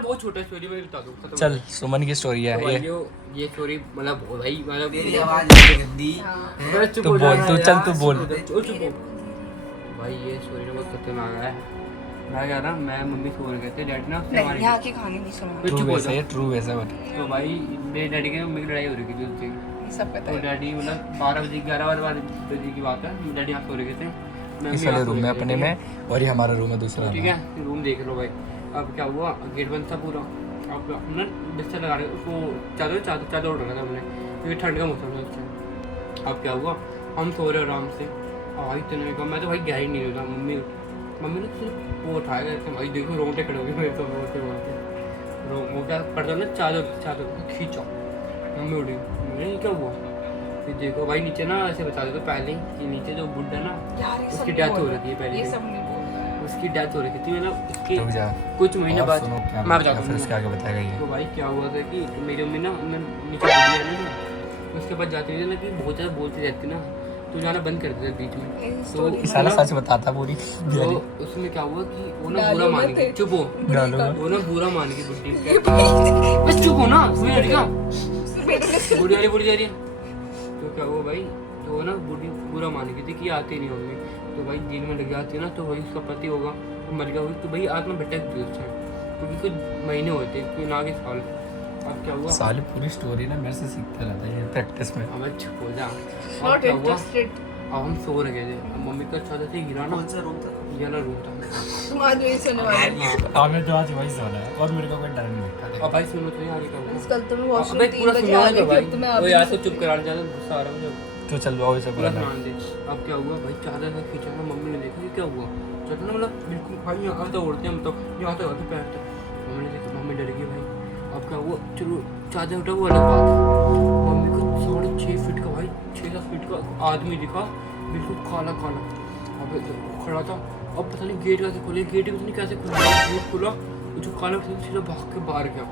बहुत छोटा स्टोरी मैं बता दूं। चल सुमन की स्टोरी है ये स्टोरी मतलब भाई मतलब तेरी आवाज गंदी तू बोल, तू चल तू बोल। भाई ये स्टोरी ना बहुत खतरनाक है। मैं कह रहा मैं मम्मी सो रहे थे, डैडी ना नहीं यहाँ की कहानी नहीं सुना ट्रू वैसे है, ट्रू वैसे बट तो भाई मेरे डैडी के मम्मी की लड़ाई हो रही थी उससे। ये सब पता तो है। डैडी मतलब 12 बजे 11 बजे की बात है, डैडी यहाँ सो रहे थे, मैं इस वाले रूम में अपने में, और ये हमारा रूम है दूसरा। ठीक है रूम देख लो भाई। अब क्या हुआ, गेट बंद था पूरा। अब हमने बिस्तर लगा रहे उसको, चादर उड़ रखा था हमने क्योंकि ठंड का मौसम था अच्छा। अब क्या हुआ, हम सो रहे आराम से, भाई इतने का मैं तो भाई गहरी नहीं रहा। मम्मी ने सिर्फ वो उठाया करके भाई देखो रोंगटे खड़े हो गए मेरे तो वहाँ पे वो क्या पड़ता ना चादर को खींचा, मम्मी उठी, मुझे क्या हुआ। फिर देखो भाई नीचे ना ऐसे बता दो पहले कि नीचे जो बुड्ढा ना यार ये सब उसकी नहीं डेथ हो बोलना। रही थी पहले ये से। सब नहीं बोलना। उसकी डेथ हो रही थी मतलब उसके रुक जा, कुछ महीने और बाद सुनो क्या मैं बताया, बताता फिर उसके हूँ। आगे बताएगा ये। तो भाई क्या हुआ था कि मेरी मम्मी ना मैं नीचे बुढ़ी है ना, उसके बाद जाती हुई ना कि बहुत ज़्यादा बोलती रहती ना, तो जाना बंद कर देते बीच में। तो इस साला सच बताता पूरी। तो उसमें क्या हुआ कि वो ना बुरा मान गई, चुप हो, डालो वो ना बुरा मान गई बुढ़ी, बस चुप हो ना, सुनिए लड़का बुढ़ी जा रही है। तो क्या हुआ भाई, तो वो ना बुढ़ी बुरा मान गई थी कि आती नहीं होंगी। तो भाई दिन में लग जाती है ना, तो वही उसका पति होगा तो मर गया होगी, तो भाई आत्मा भटक गई उस टाइम, क्योंकि कुछ महीने हुए थे कोई ना के साल। अब क्या हुआ, साले पूरी स्टोरी ना मेरे से सीखता रहता है ये प्रैक्टिस में। अब चुप हो जा। Not अब क्या हुआ, interested। अब हम सो रहे थे, अब मम्मी का छत से गिरा ना, कौन सा रूम था? ये ना रूम था। तुम आज वही सुनने वाले हो। हमें तो आज वही सोना है और मेरे को कोई डर नहीं लगता। अब भाई सुनो तो यार, ये क्या हुआ? कल तुम्हें अब वॉशरूम भाई 3 पूरा बजे सुनो आ तो गई भाई, थी, तुम्हें वो अभी यार से चुप कराने ज्यादा गुस्सा आ रहा है मुझे। तो चल बाबू से पूरा बोला सुना दे। अब क्या हुआ भाई, चादर का खींचा ना, मम्मी ने देखा कि क्या हुआ, चादर ना मतलब बिल्कुल भाई यहाँ तो उड़ते हम तो यहाँ तक आके पैर तक। मम्मी ने देखा, मम्मी डर गई भाई। अब क्या हुआ, चलो चादर उठा वो अलग बात है, मम्मी को 6.5 फीट का भाई 6-7 फीट का आदमी दिखा, बिल्कुल काला काला। अब खड़ा था, अब पता नहीं गेट कैसे खोले, गेट पता नहीं कैसे खुला, गेट खुला, जो काला सीधा भाग के बाहर गया।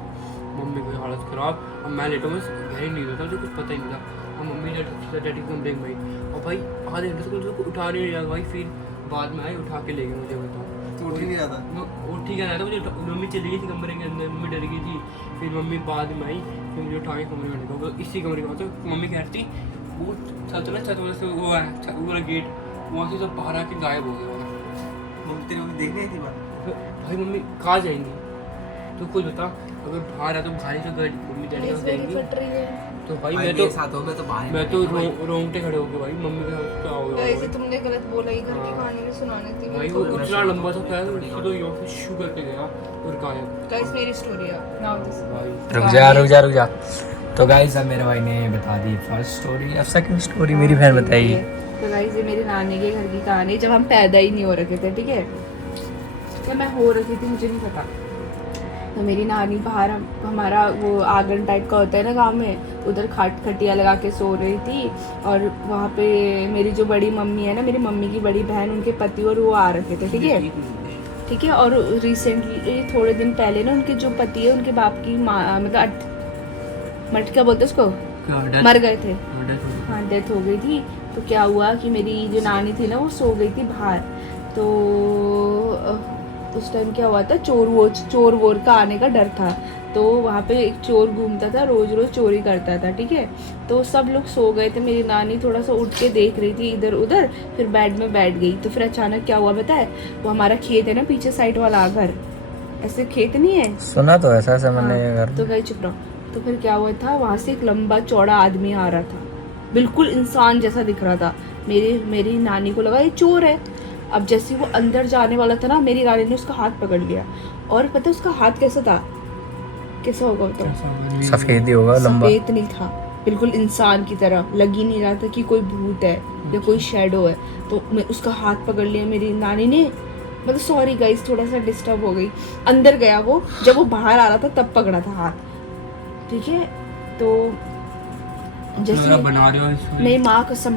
मम्मी की हालत खराब। अब मैं लेटा मैं गहरी नहीं था, मुझे कुछ पता ही नहीं था। और मम्मी डैडी को कमरे में भाई, और भाई आधे घंटे से मुझे उठा नहीं रहा भाई, फिर बाद में आए उठा के ले गए मुझे। बताओ तो उठ ही नहीं रहा था। वो ठीक है, मुझे मम्मी चली गई थी कमरे के अंदर, मम्मी डर गई थी, फिर मम्मी बाद में आई, फिर मुझे उठा के कमरे में निकाला, इसी कमरे में। तो मम्मी कह रही थी वो छत वाले से वो है वो वाला गेट, वहाँ से सब बाहर आके गायब हो गया। मम्मी तेरी मम्मी देख रही थी बात? भाई मम्मी कहाँ जाएंगी, तो कुछ बता, अगर बाहर है तो भाई से मम्मी डैडी को जाएंगी। तो भाई मैं तो साथ हो, मैं तो रोंगटे खड़े हो गए भाई, मम्मी का क्या हो गया ऐसे तुमने गलत बोला ही, घर की कहानी नहीं सुनानी थी। भाई। वो इतना लंबा सा था तो यहाँ पे शू करके गया और गायब। गाइस मेरी स्टोरी है नाउ दिस। भाई रुक जा। तो गाइस अब मेरे भाई ने बता दी फर्स्ट स्टोरी, अब सेकंड स्टोरी मेरी बहन बताएगी। तो गाइस ये मेरी नानी के घर की कहानी, जब हम पैदा ही नहीं हो रखे थे, ठीक है, क्या मैं हो रखी थी मुझे नहीं पता। तो मेरी नानी बाहर हमारा वो आंगन टाइप का होता है ना गांव में, उधर खटिया लगा के सो रही थी। और वहाँ पे मेरी जो बड़ी मम्मी है ना, मेरी मम्मी की बड़ी बहन, उनके पति और वो आ रखे थे, ठीक है। और रिसेंटली थोड़े दिन पहले ना उनके जो पति है, उनके बाप की माँ मतलब मट क्या बोलते उसको, मर गए थे। हाँ डेथ हो गई थी। तो क्या हुआ कि मेरी जो नानी थी ना वो सो गई थी बाहर। तो उस टाइम क्या हुआ था, चोर वोर का आने का डर था। तो वहाँ पे एक चोर घूमता था, रोज चोरी करता था, ठीक है। तो सब लोग सो गए थे, मेरी नानी थोड़ा सा उठ के देख रही थी इधर उधर, फिर बेड में बैठ गई। तो फिर अचानक क्या हुआ पता है, वो हमारा खेत है ना पीछे साइड वाला घर, ऐसे खेत नहीं है, सुना तो ऐसा मैंने ये घर। तो गई चुप रहो। तो फिर क्या हुआ था, वहाँ से एक लंबा चौड़ा आदमी आ रहा था, बिल्कुल इंसान जैसा दिख रहा था। मेरी नानी को लगा ये चोर है। अब जैसे वो अंदर जाने वाला था ना, मेरी नानी ने उसका हाथ पकड़ लिया। और पता है उसका हाथ कैसा था, कैसा होगा बताओ? सफेद ही होगा, लंबा। सफेद नहीं था, बिल्कुल इंसान की तरह, लग ही नहीं रहा था कि कोई भूत है या कोई शैडो है। तो मैं उसका हाथ पकड़ लिया मेरी नानी ने, मतलब सॉरी गाइस थोड़ा सा डिस्टर्ब हो गई। अंदर गया वो, जब वो बाहर आ रहा था तब पकड़ा था हाथ, ठीक है। तो जैसे बना रहे हो नहीं, माँ कसम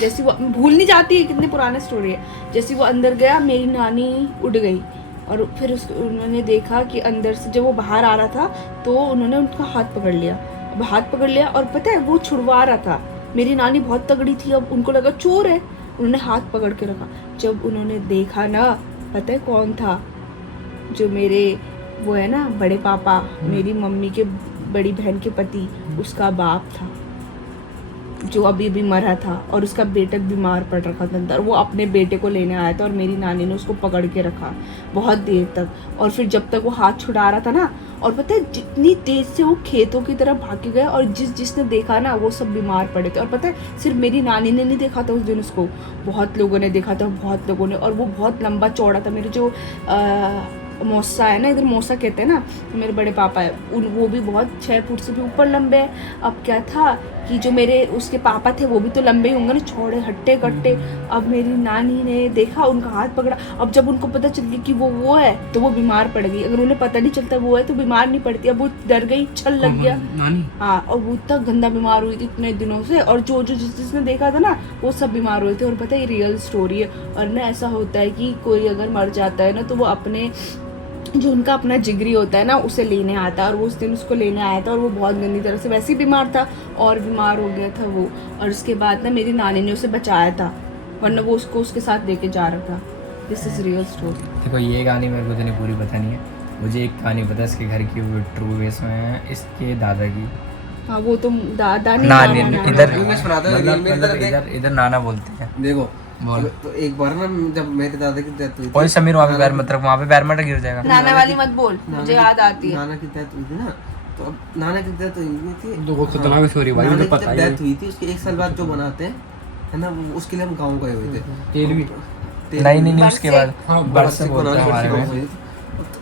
जैसे वो भूल नहीं जाती है, कितनी पुरानी स्टोरी है। जैसे वो अंदर गया, मेरी नानी उड़ गई। और फिर उन्होंने देखा कि अंदर से जब वो बाहर आ रहा था, तो उन्होंने उनका हाथ पकड़ लिया। अब हाथ पकड़ लिया और पता है वो छुड़वा रहा था। मेरी नानी बहुत तगड़ी थी, अब उनको लगा चोर है, उन्होंने हाथ पकड़ के रखा। जब उन्होंने देखा ना, पता है कौन था, जो मेरे वो है ना बड़े पापा, मेरी मम्मी के बड़ी बहन के पति, उसका बाप था जो अभी अभी मरा था, और उसका बेटा बीमार पड़ रखा था अंदर। वो अपने बेटे को लेने आया था और मेरी नानी ने उसको पकड़ के रखा बहुत देर तक, और फिर जब तक वो हाथ छुड़ा रहा था ना, और पता है जितनी तेज से वो खेतों की तरफ भाग के गया, और जिसने देखा ना वो सब बीमार पड़े थे। और पता है सिर्फ मेरी नानी ने नहीं देखा था उस दिन उसको, बहुत लोगों ने देखा था, बहुत लोगों ने। और वो बहुत लंबा चौड़ा था। मेरे जो मौसा है ना, इधर मौसा कहते हैं ना, मेरे बड़े पापा है, वो भी बहुत 6 फुट से भी ऊपर लंबे हैं। अब क्या था कि जो मेरे उसके पापा थे वो भी तो लंबे ही होंगे ना, छोड़े हट्टे कट्टे। अब मेरी नानी ने देखा, उनका हाथ पकड़ा। अब जब उनको पता चल गया कि वो है तो वो बीमार पड़ गई। अगर उन्हें पता नहीं चलता वो है तो बीमार नहीं पड़ती। अब वो डर गई, छल लग गया। नानी हाँ, और वो इतना गंदा बीमार हुई थी इतने दिनों से, और जो जिसने देखा था ना वो सब बीमार हुए थे। और पता है ये रियल स्टोरी है। और ना ऐसा होता है कि कोई अगर मर जाता है ना तो वो अपने जो उनका अपना जिगरी होता है ना उसे लेने आता है, और वो उस दिन उसको लेने आया था, और वो बहुत गंदी तरह से वैसे ही बीमार था और बीमार हो गया था वो। और उसके बाद ना मेरी नानी ने उसे बचाया था, वरना वो उसको उसके साथ लेके जा रहा था। This is real story. देखो ये कहानी मेरे को तो नहीं पूरी पता नहीं है, मुझे एक कहानी पता है इसके घर की, वो ट्रू बेस में है इसके दादा की। हाँ वो तो दादा नहीं, नानी नाना, इधर नाना। मैं सुनाता हूँ, मतलब मेरी तरफ देख। इधर इधर नाना बोलते हैं। देखो बोल। तो एक बार ना जब मेरे दादा की डेथ हुई ओए समीर वहाँ पे पैर मत रख, वहाँ पे पैर मत गिर जाएगा। नाना वाली मत बोल, मुझे याद आती है। नाना की डेथ हुई थी ना, तो अब नाना की डेथ हुई थी। तो वो खतरनाक स्टोरी भाई, मुझे पता है। डेथ हुई थी उसके 1 साल बाद जो बनाते हैं है ना, वो उसके लिए हम गाँव गए हुए थे। तेल भी नहीं उसके बाद हाँ, बरस से बोलते हैं हमारे में।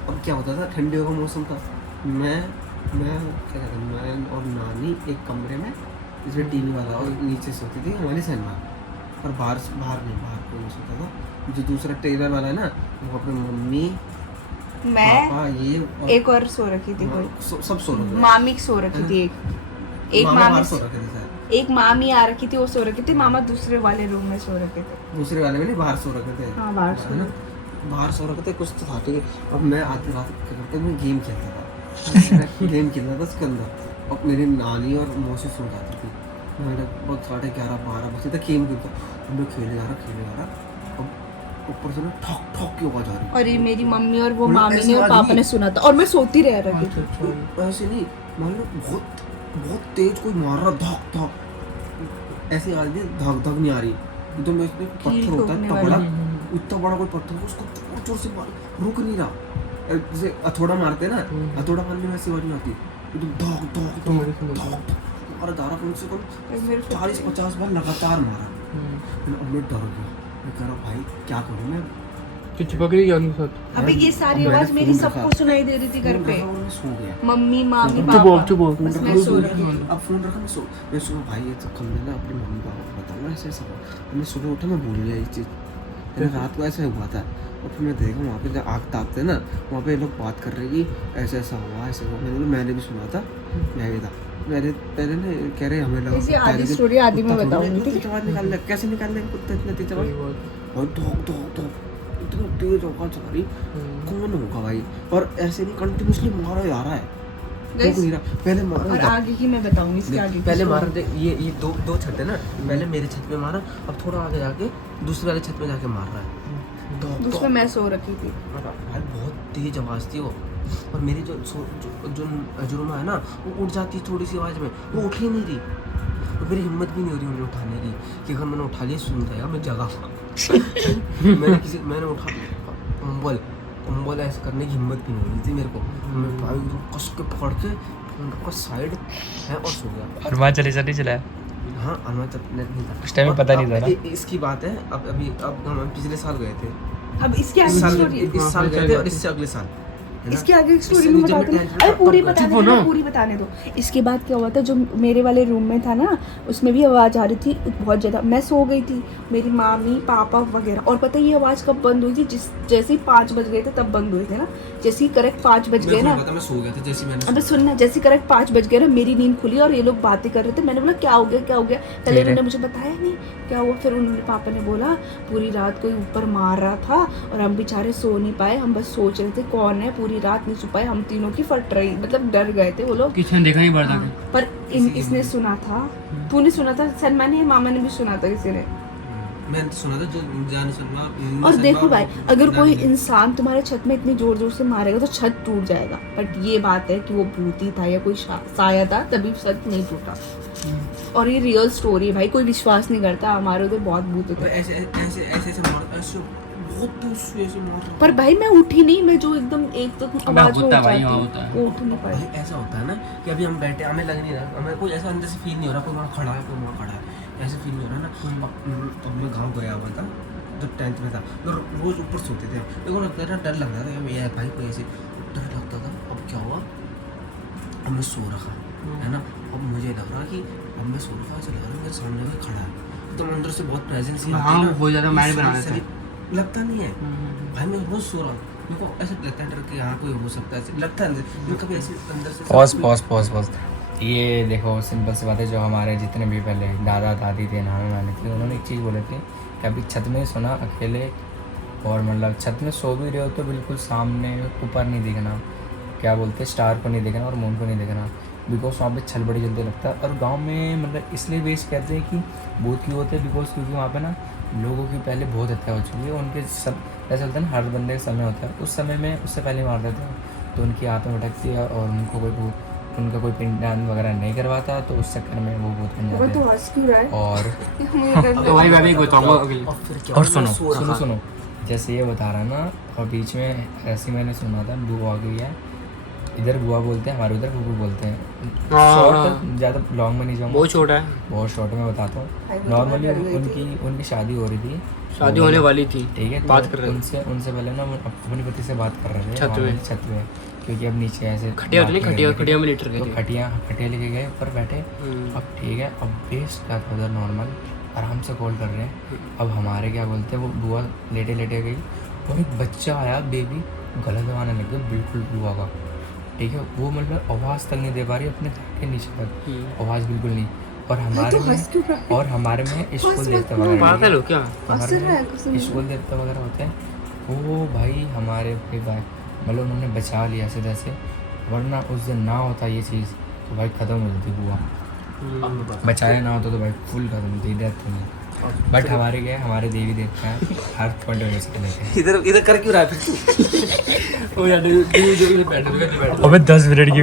अब क्या होता था, ठंडियों का मौसम था, मैं क्या कहते हैं, मैं और नानी एक कमरे में, इसमें टीवी वाला, और नीचे सोती थी हमारी सलमा, और बाहर कोई नहीं सोता था। जो दूसरा टेलर वाला है ना, वो अपनी मम्मी पापा मैं ये एक और सो रखी थी, कोई सब सो रखे थे। मामी सो रखी थी, एक मामा मामी बाहर सो रखे थे शायद। एक मामी आ रखी थी, वो सो रखी थी। मामा दूसरे वाले रूम में सो रखे थे। दूसरे वाले में नहीं, बाहर सो रखे थे। हाँ, बाहर सो है ना? बाहर सो रखे थे, कुछ तो था। ठीक है, अब मैं आधी रात क्या करता, मैं गेम खेलता था। गेम खेलता था उसके अंदर। अब मेरी नानी और मौसी सो जाती थी। मेरा बहुत 11:30-12 बजे तक गेम खेलता। अब मैं खेले जा रहा। अब ऊपर से ना ठोक ठोक की आवाज आ रही। और ये मेरी मम्मी और वो मतलब मामी ऐसी ने और आवाज पापा नहीं। ने सुना था, और मैं सोती रह रही थी। तो ऐसे नहीं, मान लो बहुत तेज कोई मार रहा, धक धक ऐसी आवाज नहीं, धक धक नहीं आ रही। तो मैं इसमें पत्थर होता है इतना बड़ा, इतना बड़ा कोई पत्थर, उसको जोर जोर से मार, रुक नहीं रहा। जैसे हथौड़ा मारते हैं ना, हथौड़ा मारने में ऐसी आवाज नहीं आती, एकदम धक धक धक धक। और दारा कम से कम 40-50 बार लगातार मारा। मैं डर गया, मैं कह रहा भाई क्या करूँ मैं। तो चिपक रही है साथ। अभी ये सारी आवाज मेरी सबको सुनाई दे रही थी घर पे, और मैं सो गया। मम्मी मामी चुप हो, चुप हो। पापा, बस मैं सो रही थी। अब फोन रखा, मैं सुबह भाई ये तो कल मैंने अपने मम्मी पापा को बताऊंगा ऐसे ऐसा हुआ। मैं सुबह उठा, मैं भूल गया ये चीज़, मैंने रात को ऐसा हुआ था। और फिर मैं देखा वहाँ पे जब आग तापते ना, वहाँ पे लोग बात कर रहे कि ऐसा ऐसा हुआ, ऐसा हुआ। मैंने भी सुना था, मैं भी था। मैंने पहले ना कह रहे हमें लगा ऐसी आधी स्टोरी आधी मैं बताऊंगी, ठीक है? आवाज निकाल ले, कैसे निकाल लेंगे कुत्ता इतना तेज आवाज, और इतना तेज आवाज आ रही। कौन होगा भाई? और ऐसे नहीं, कंटिन्यूसली मारा जा रहा है, रुक नहीं रहा। पहले मारा, और आगे की मैं बताऊंगी, इसके आगे की पहले story। मारा थे, ये दो छत है ना, पहले मेरे छत पे मारा, अब थोड़ा आगे जाके दूसरे वाले छत पे जाके मार रहा है। उसमें मैं सो रखी थी। भाई बहुत तेज आवाज़ थी वो। और मेरी जो जुर्मा है ना, वो उठ जाती है थोड़ी सी आवाज़ में, वो उठ ही नहीं रही। और मेरी हिम्मत भी नहीं हो रही उन्हें उठाने की, कि अगर मैंने उठा लिया सुन जाएगा, मैं जगा। मैंने उठा कंबल ऐसे करने की हिम्मत भी नहीं हो रही थी मेरे को। मैं भाई कस के पकड़ के उनका साइड है और सो गया। अरुणाचल चला हाँ, अरुणाचल नहीं था उस टाइम पता नहीं था ना। इसकी बात है, अब हम पिछले साल गए थे। अब इसके आगे की स्टोरी, इस साल गए थे और इससे अगले साल, है ना? इसके आगे की स्टोरी इससे में जब बताती हूँ। मैं अरे पूरी तब बताने चुप हो दो, ना। पूरी बताने दो। इसके बाद क्या हुआ था, जो मेरे वाले रूम में था ना, उसमें भी आवाज़ आ रही थी बहुत ज़्यादा। मैं सो गई थी, मेरी मामी पापा वगैरह। और पता है ये आवाज़ कब बंद हुई थी? जैसे ही 5 बज गए थे तब बंद हुए थे ना। जैसे ही करेक्ट 5 बज गए ना, मैं सो गया था जैसे मैंने अबे सुनना, जैसे करेक्ट 5 बज गए ना, मेरी नींद खुली और ये लोग बातें कर रहे थे। मैंने बोला क्या हो गया, क्या हो गया? पहले उन्होंने मुझे बताया नहीं क्या हुआ। फिर उन्होंने पापा ने बोला पूरी रात कोई ऊपर मार रहा था और हम बेचारे सो नहीं पाए, हम बस सोच रहे थे कौन है, पूरी रात नहीं सो पाए। हम तीनों की फट रही, मतलब डर गए थे वो लोग। किसी ने देखा नहीं पड़ता। हाँ, पर इसने सुना था, तूने सुना था, सलमा ने, मामा ने भी सुना था किसी ने। मैंने तो सुना था जो जाने सलमा और देखो भाई, अगर कोई इंसान तुम्हारे छत में इतनी जोर जोर से मारेगा तो छत टूट जाएगा, बट ये बात है कि वो भूती था या कोई साया था, तभी छत नहीं टूटा। और ये रियल स्टोरी है भाई, कोई विश्वास नहीं करता, हमारे उधर बहुत भूत होते हैं। ऐसे ऐसे ऐसे ऐसे मार ऐसे बहुत ऐसे मार। पर भाई मैं उठी नहीं, मैं जो एकदम एक तो आवाज में उठ जाती हूँ, वो उठ नहीं पाई। भाई ऐसा होता है ना कि अभी हम बैठे, हमें लग नहीं रहा, हमें कोई ऐसा अंदर से फील नहीं हो रहा कोई वहाँ खड़ा है कोई वहाँ खड़ा है, ऐसे फील नहीं हो रहा ना। अब मैं गाँव गया हुआ था जब 10th में था, तो रोज ऊपर सोते थे, मेरे को लगता था डर लग रहा था कि भाई कोई ऐसे डर लगता था। अब क्या हुआ, अब मैं सो रखा है ना, अब मुझे लग रहा कि अब मैं सो रखा, ऐसा लग रहा मेरे सामने कोई खड़ा है, तो अंदर से बहुत प्रेजेंस हो जाता, माइंड बना लेता है, लगता नहीं है। भाई मैं रोज सो रहा हूँ, मेरे को ऐसा लगता है डर कि यहाँ कोई हो सकता है, ऐसे लगता है मैं कभी ऐसे अंदर से पॉज। ये देखो सिंपल सी बात है, जो हमारे जितने भी पहले दादा दादी थे, नाना नानी थे, उन्होंने एक चीज़ बोले थे कि अभी छत में सोना अकेले, और मतलब छत में सो भी रहे हो तो बिल्कुल सामने ऊपर नहीं देखना, क्या बोलते हैं, स्टार को नहीं देखना और मून को नहीं देखना, बिकॉज वहाँ पे छल बड़ी जल्दी लगता है। और गांव में मतलब इसलिए बेस कहते हैं कि भूत क्यों होते हैं, बिकॉज क्योंकि वहाँ पे ना लोगों की पहले बहुत हत्या हो चुकी है, उनके सब ऐसा होता है ना, हर बंदे का समय होता है, उस समय में उससे पहले मार देते हैं, तो उनकी आत्मा भटकती है और उनको कोई उनका कोई पिंडदान वगैरह नहीं करवाता, तो उस चक्कर में वो भूत बन जाते हैं। हंस क्यों रहा है? और तो भाई मैं भी बताऊंगा अगली। और सुनो जैसे ये बता रहा ना, और बीच में ऐसे मैंने सुना था बुआ आ गई है, इधर बुआ बोलते हैं, हमारे उधर बुबू बोलते हैं। शॉर्ट ज़्यादा लॉन्ग में नहीं जाऊँगा, बहुत छोटा है, बहुत शॉर्ट में बताता हूँ। नॉर्मली उनकी शादी हो रही थी, शादी होने वाली थी, ठीक है, बात कर रहे थे उनसे पहले ना अपनी पति से बात कर रहे थे छत पे, क्योंकि अब नीचे ऐसे खटिया होती नहीं, खटिया में लेटर गए तो थे, खटिया लेके गए ऊपर बैठे। अब ठीक है, अब बेस्ट क्या था उधर, नॉर्मल आराम से कॉल कर रहे हैं। अब हमारे क्या बोलते हैं, वो बुआ लेटे गई और एक बच्चा आया, बेबी गला दबाने लग गया बिल्कुल बुआ का, ठीक है, वो मतलब आवाज़ तक नहीं दे पा रही अपने घर के नीचे तक, आवाज़ बिल्कुल नहीं। और हमारे में स्कूल देवता वगैरह, पागल हो क्या, स्कूल देवता वगैरह होते हैं, वो भाई हमारे भाई मतलब उन्होंने बचा लिया सीधा से, वरना उस दिन ना होता ये चीज़ तो भाई ख़त्म हो जाती बुआ, बचाया ना होता तो भाई फुल ख़त्म होती, डेथ नहीं। बट हमारे देवी देवता हैं हर पॉइंट ऑफ व्यू से लेके। इधर कर क्यों रहा है फिर? अबे 10 मिनट की